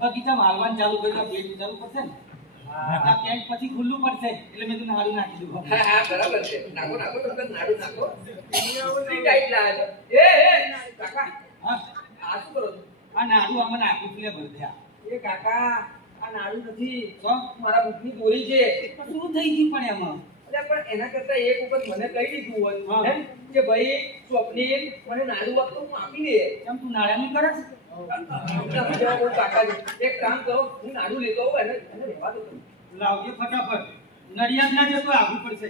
બગીચામાં હાલવાનું ચાલુ કર્યું પેટ ચાલુ પડશે ને આ પેન્ટ પછી ખુલ્લું પડશે એટલે મેં તને નાડું નાખી દીધું. હા બરાબર છે. નાખો નાખો તમે નાડું નાખો. ફ્રી ટાઈટ લાવે એ કાકા હા આ શું કરો છો? આ નાડું આમાં નાખું છું લે ભરધ્યા. એ કાકા આ નાડું નથી તો મારા બુકની દોરી છે. શું થઈ ગયું પણ એમાં? એટલે પણ એના કરતા એક વખત મને કહી દીધું હોય કે ભાઈ સ્વપ્નિલ મને નાડું આપતો હું આપી દે. કેમ તું નાડાની કરે છે? એક કામ કરો હું નાડું લેતો આવું એને રહેવા દો. લાવજે ફટાફટ. નડિયાદ ના જતો આગળ પડશે.